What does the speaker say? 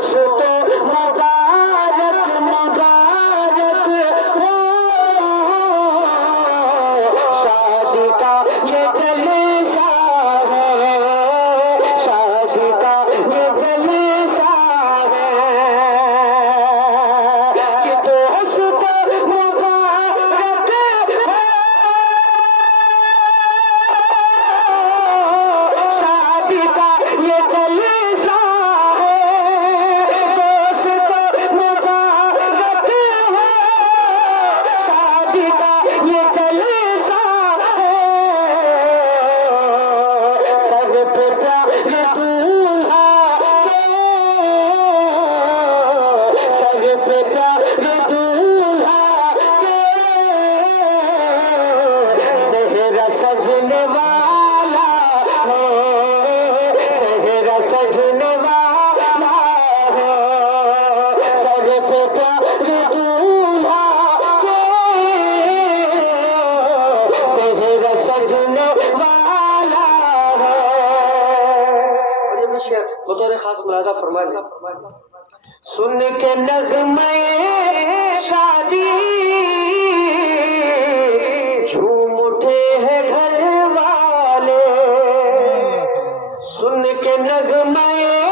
دوستو مبارک مبارک ہو شادی کا یہ جلسہ ہے شادی کا یہ جلسہ ہے کہ دوستو مبارک ہو شادی کا یہ جلسہ ہے دوستو مبارک ہو شادی کا یہ جلسہ ہے سر پہ پیارے دولہا کے سر پہ پیارے دولہا کے سہرا سجنے والا ہے سہرا سجنے والا ہے سر پہ پیارے دولہا کے سہرا سجنے والا ہے اور یہ مشکل بطور خاص ملاحظہ فرمائے سن کے نغمے شادی جھوم اٹھے ہیں گھر والے سن کے نغمے